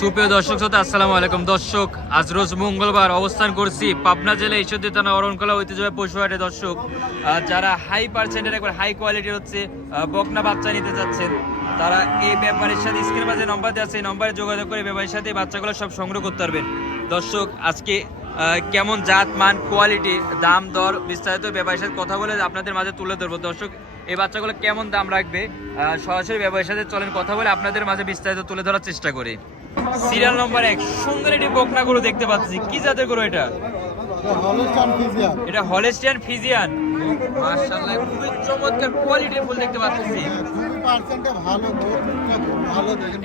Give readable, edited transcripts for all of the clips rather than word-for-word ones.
সুপ্রিয় দর্শক শ্রোতা আসসালামু আলাইকুম। দর্শক, আজ রোজ মঙ্গলবার অবস্থান করছি পাবনা জেলা ঈশ্বরদী থানা অরণকলা ঐতিহ্যবাহী পশুহাটে। দর্শক, যারা হাই পার্সেন্টের একবার হাই কোয়ালিটির হচ্ছে বকনা বাচ্চা নিতে যাচ্ছেন, তারা এই ব্যাপারের সাথে স্ক্রিনের মাঝে নম্বর দেওয়া আছে, এই নম্বরে যোগাযোগ করে ব্যাপারের সাথে বাচ্চাগুলো সব সংগ্রহ করতে পারবেন। দর্শক, আজকে কেমন জাত মান কোয়ালিটি দাম দর বিস্তারিত ব্যাপারের সাথে কথা বলে আপনাদের মাঝে তুলে ধরবো। দর্শক, এই বাচ্চাগুলো কেমন দাম রাখবে সরাসরি ব্যাপারের সাথে চলেন কথা বলে আপনাদের মাঝে বিস্তারিত তুলে ধরার চেষ্টা করি। সিরিয়াল নম্বর 1 সুন্দর একটি বকনা গরু দেখতে পাচ্ছি। কি জাতের গরু এটা? এটা হলস্টিয়ান ফ্রিজিয়ান। মাশাআল্লাহ, খুবই চমৎকার কোয়ালিটির ফুল দেখতে পাচ্ছি।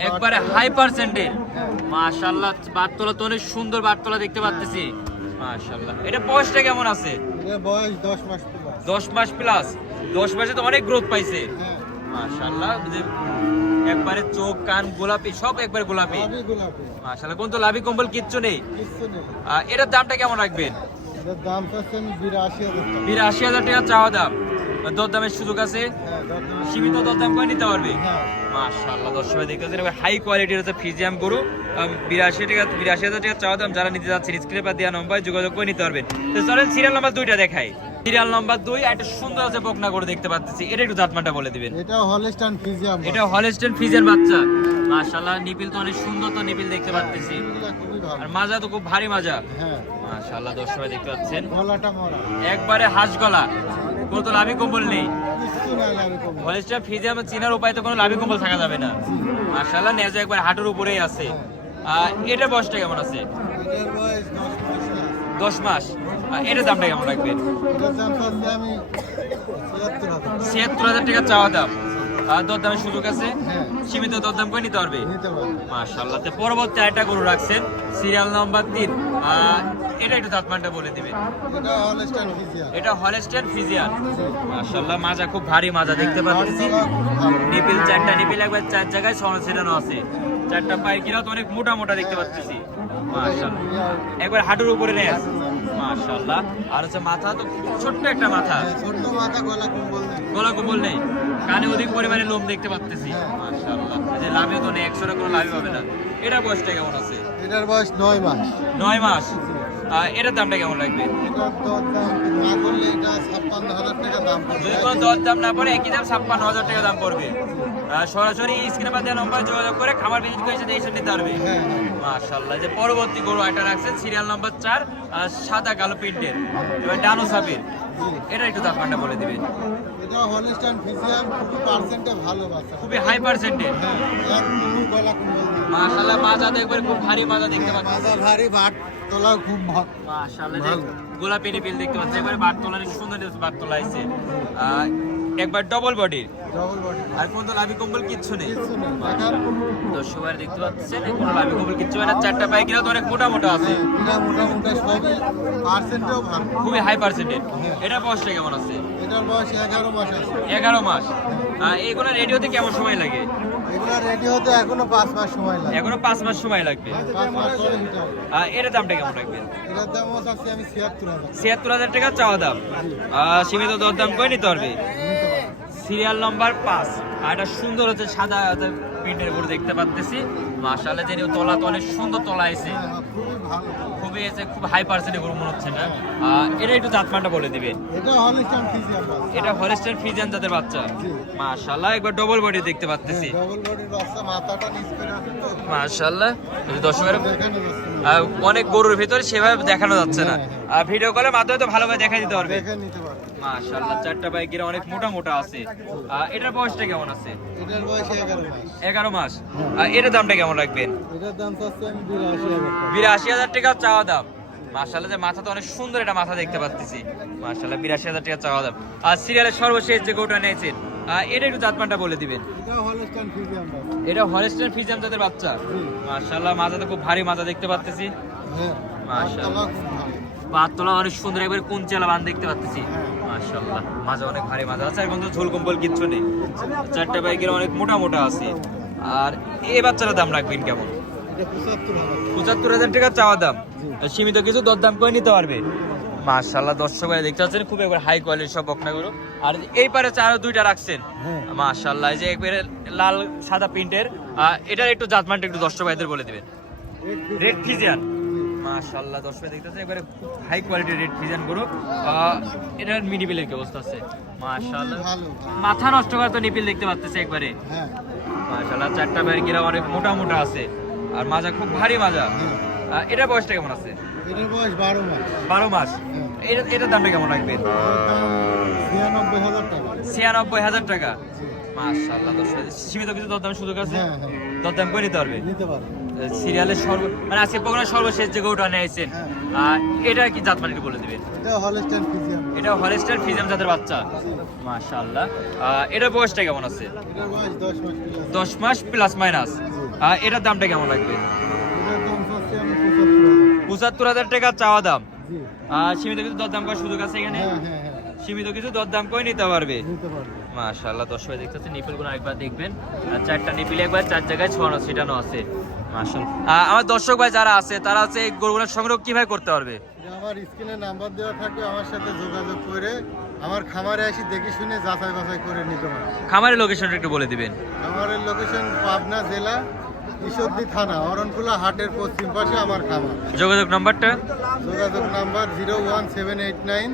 একবারে হাই পার্সেন্টের। মাশাআল্লাহ, বাটতলা তো অনেক সুন্দর বাটতলা দেখতে পাচ্ছি। মাশাআল্লাহ, এটা বয়সটা কেমন আছে? বয়স 10 মাস প্লাস। 10 মাস প্লাস। 10 মাসে তো অনেক গ্রোথ পাইছে। মাশাআল্লাহ, একবারে চোখ কান গোলাপি, সব একবারে গোলাপি। মাশাআল্লাহ, কোন তো লাভি কম্বল কিচ্ছু নেই। এটার দামটা কেমন রাখবেন? এর দাম চাচ্ছেন 82,000 টাকা। 82,000 টাকা চাওয়া দাম। দরদামের সুযোগ আছে? সীমিত দরদাম করে নিতে পারবে। মাশাআল্লাহ, দর্শক দেখতেছেন হাই কোয়ালিটির হচ্ছে ফ্রিজিয়ান গরু। 82,000 টাকা চাওয়া দাম। যারা নিতে যাচ্ছেন স্ক্রিনে পর দেওয়া নম্বরে যোগাযোগ করে নিতে পারবেন। তো চলেন সিরিয়াল নাম্বার 2টা দেখাই। সিরিয়াল নাম্বার 2 একটা সুন্দর আছে বকনা গরু দেখতে পাচ্ছি। এটা একটু জাতমানটা বলে দিবেন। এটা হলস্টাইন ফ্রিজিয়ান। এটা হলস্টাইন ফ্রিজিয়ান বাচ্চা। মাশাআল্লাহ, নিপিল তো অনেক সুন্দর, তো নিপিল দেখতে পাচ্ছি। আর মাজা তো খুব ভারী মাজা। হ্যাঁ মাশাআল্লাহ, দর্শক দেখতে পাচ্ছেন গলাটা মোড়া, একবারে হাঁস গলা, কোনো তো লাভি কম্বল নেই। কিছু নাই লাভি কম্বল। হলস্টাইন ফ্রিজিয়ান চিনার উপায় তো কোনো লাভি কম্বল থাকা যাবে না। মাশাআল্লাহ, নেজা একবার হাঁটুর উপরেই আছে। এটা বয়সটা কেমন আছে? এটার বয়স 10 মাস। এটার দামটা কেমন রাখবেন? এটার দাম চাচ্ছি আমি 76,000। 76,000 টাকা চাওয়া দাম। দরদামের সুযোগ আছে? হ্যাঁ, সীমিত দরদাম করে নিতে পারবে। নিতে পারবে। মাশাআল্লাহ, পরবর্তী আরেকটা গরু রাখছেন সিরিয়াল নাম্বার 3। এটা একটু জাতমানটা বলে দিবেন। এটা হলস্টাইন ফ্রিজিয়ান। এটা হলস্টাইন ফ্রিজিয়ান। মাশাআল্লাহ, মাজা খুব ভারী মাজা দেখতে পাচ্ছি। নিপিল 4টা নিপিল একবার 4 জায়গায় সরণ ছেড়ানো আছে। 4টা পায়ের কিরাও তো অনেক মোটা মোটা দেখতে পাচ্ছি। মাশাআল্লাহ, একবার হাঁটুর উপরে নেয়। মাশাআল্লাহ, আর হচ্ছে মাথা তো ছোট্ট একটা মাথা। ছোট মাথা, গলা কম্বল নেই। গলা কম্বল নেই, কানে অধিক পরিমাণে লোম দেখতে পাচ্ছি। মাশাআল্লাহ, এই যে লাভিও তো নেই, 100 কোনো লাভই হবে না। এটার বয়সটা কেমন আছে? এটার বয়স 9 মাস। 9 মাস। এটার দামটা কেমন লাগবে? এটার দর দাম না করলে এটা 56,000 টাকা দাম পড়বে। যদি কোনো দর দাম না পড়ে একই দাম 56,000 টাকা দাম পড়বে। সরাসরি স্ক্রিনে পর দেওয়া নম্বরে যোগাযোগ করে খামার ভিজিট করে এসে দেখে নিতে পারবে। হ্যাঁ, মাশাআল্লাহ, যে পরবর্তী গরু একটা রাখছেন সিরিয়াল নাম্বার 4, সাদা কালো প্রিন্টের, এবার ডানো সাবির। এটা একটু দামটা বলে দিবেন। এটা হলস্টাইন ফ্রিজিয়ান, খুবই পার্সেন্টে ভালো বাচ্চা, খুবই হাই পার্সেন্টের। হ্যাঁ, একদমই গলা কম্বল নেই। মাশাআল্লাহ, মাজা তো একবার খুব ভারী মাজা দেখতে পাচ্ছি। মাথা ভারী, ভাট তোলা খুব ভালো। মাশাআল্লাহ, যে গোলাপি নিপিল দেখতে পাচ্ছি, একবারে বাট তোলার সুন্দর বাট তোলা আছে। একবার ডবল বডি, ডবল বডি, আর কোনো লাভি কম্বল কিচ্ছু নেই। কিছু নেই। দেখার দর্শকবার দেখতে পাচ্ছেন কোনো লাভি কম্বল কিচ্ছু হয় না। 4টা পায়ে কিরাও তো অনেক মোটা মোটা আছে। এটা মোটামুটি সবই পার্সেন্টেও ভালো, খুবই হাই পার্সেন্টের। এটা বয়সটা কেমন আছে? এটার বয়স 11 মাস আছে। 11 মাস। এইগুলো রেডিওতে কেমন সময় লাগে? এগুলো রেডি হতে এখনো 5 মাস সময় লাগে। এখনো 5 মাস সময় লাগবে। 5 মাস পরে হিট হবে। এটার দামটা কেমন রাখবেন? এটার দাম আছে আমি 76,000। 76,000 টাকা চাওয়া দাম। সীমিত দরদাম করে নিতে পারবে। সিরিয়াল নাম্বার 5, আর এটা সুন্দর হচ্ছে সাদা প্রিন্টের উপরে দেখতে পাচ্ছি। মাশাআল্লাহ, যে তলা তো অনেক সুন্দর তলা আছে, খুবই ভালো, খুবই এসে খুব হাই পার্সেন্টের গরু মনে হচ্ছে না। এটা একটু জাতমানটা বলে দিবেন। এটা হলস্টাইন ফ্রিজিয়ান বাচ্চা। এটা হলস্টাইন ফ্রিজিয়ান জাতের বাচ্চা। জি। মাশাআল্লাহ, একবার ডবল বডি দেখতে পাচ্ছি। ডবল বডির বাচ্চা, মাথাটা নিচ করে আছে তো। মাশাআল্লাহ, এই দর্শকের দেখানো যাচ্ছে না। অনেক গরুর ভিতরে সেভাবে দেখানো যাচ্ছে না। ভিডিও কলের মাধ্যমে তো ভালোভাবে দেখা দিতে পারবে। দেখে নিতে পারবে। মাশাআল্লাহ, 4টা বাইক গিরা অনেক মোটা মোটা আছে। এটার বয়সটা কেমন আছে? এটার বয়স 11 মাস। 11 মাস। এটার দামটা কেমন রাখবেন? এটার দাম চাচ্ছি আমি 82,000 টাকা। 82,000 টাকা চাওয়া দাম। মাশাআল্লাহ, যে মাথা তো অনেক সুন্দর একটা মাথা দেখতে পাচ্ছি। মাশাআল্লাহ, 82,000 টাকা চাওয়া দাম। আর সিরিয়ালের সর্বশেষ যে গরুটা নিয়েছেন, এটা একটু জাতমানটা বলে দিবেন। এটা হলস্টাইন ফ্রিজিয়ান বাচ্চা। এটা হলস্টাইন ফ্রিজিয়ান জাতের বাচ্চা। মাশাআল্লাহ, মাথা তো খুব ভারী মাথা দেখতে পাচ্ছি। হ্যাঁ, মাশাআল্লাহ, মাশাআল্লাহ, খুব ভালো। পাতলা অনেক সুন্দর, একবার কুঞ্চালা বান দেখতে পাচ্ছি। মাশাআল্লাহ, মাজা অনেক ভারী মাজা আছে, আর কিন্তু ঝোল কম্বল কিচ্ছু নেই। 4টা বাইকের অনেক মোটা মোটা আছে। আর এই বাচ্চাটার দাম রাখবেন কেমন? এটা 75,000। 75,000 টাকা চাওয়া দাম। সীমিত কিছু দরদাম করে নিতে পারবে। মাশাআল্লাহ দর্শক ভাই দেখতে পাচ্ছেন খুব একবার হাই কোয়ালিটির সব বকনাগুলো। আর এই পারে আরো দুইটা রাখছেন, হ্যাঁ। মাশাআল্লাহ। এই যে একবারে লাল সাদা প্রিন্টের, এটার একটু জাজমেন্ট একটু দর্শক ভাইদের বলে দিবেন। রেড ফিজিয়ান, মাশাআল্লাহ দর্শক ভাই দেখতে পাচ্ছেন একবারে হাই কোয়ালিটির রেড ফিজিয়ান গরু। এটার মিনিপিলের কি অবস্থা আছে? মাশাআল্লাহ, ভালো। মাথা নষ্ট করা তো নিপিল দেখতে পাচ্ছেছে একবারে, হ্যাঁ মাশাআল্লাহ। চারটা বাইর গিরা অনেক মোটা মোটা আছে, আর মাজা খুব ভারী মাজা। এটার বয়সটা কেমন আছে? এটার বয়স 12 মাস। 12 মাস। এটার দামটা কেমন রাখবেন? এর দাম 96,000 টাকা। 96,000 টাকা। মাশাআল্লাহ দর্শক, সীমিত কিছু দরদাম সুযোগ আছে? হ্যাঁ হ্যাঁ দরদাম করে নিতে পারবে। নিতে পারবে। সিরিয়ালের মানে আজকে প্রোগ্রামের সর্বশেষ যে গরুটা নিয়েছেন, এটা কি জাত মানে একটু বলে দিবেন? এটা হলস্টাইন ফ্রিজিয়ান। এটা হলস্টাইন ফ্রিজিয়ান জাতের বাচ্চা, মাশাআল্লাহ। এটার বয়সটা কেমন আছে? এটার বয়স 10 মাস প্লাস। 10 মাস প্লাস মাইনাস। এটার দামটা কেমন রাখবে? এটার দাম চাচ্ছি আমি 75,000। 75,000 টাকা চাওয়া দাম। জি। সীমিত কিছু দরদাম করার সুযোগ আছে এখানে? হ্যাঁ হ্যাঁ হ্যাঁ সীমিত কিছু দরদাম করে নিতে পারবে। নিতে পারবে। মাশাআল্লাহ দর্শক ভাই দেখতেছেন নিপিলগুলো একবার দেখবেন, আর চারটা নিপিল একবার চার জায়গায় ছড়ানো ছিটানো আছে, মাশাআল্লাহ। আমার দর্শক ভাই যারা আছে তারা হচ্ছে এই গরুগুলো সংগ্রহ কিভাবে করতে পারবে? এটা আমার স্ক্রিনে নাম্বার দেওয়া থাকবে, আমার সাথে যোগাযোগ করে আমার খামারে আসি দেখে শুনে যাচাই বাছাই করে নিতে পারবে। খামারের লোকেশনটা একটু বলে দিবেন। খামারের লোকেশন পাবনা জেলা ঈশ্বরদী থানা অরণকুলা হাটের পশ্চিম পাশে আমার খামার। যোগাযোগ নাম্বারটা? যোগাযোগ নাম্বার 01789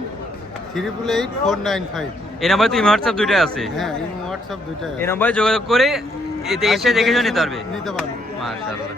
888 495। এই নাম্বারে তো হোয়াটসঅ্যাপ দুইটাই আছে। হ্যাঁ এই হোয়াটসঅ্যাপ দুইটাই এই নাম্বারে যোগাযোগ করে এসে দেখে নিতে পারবে। নিতে পারবে। মাশাআল্লাহ।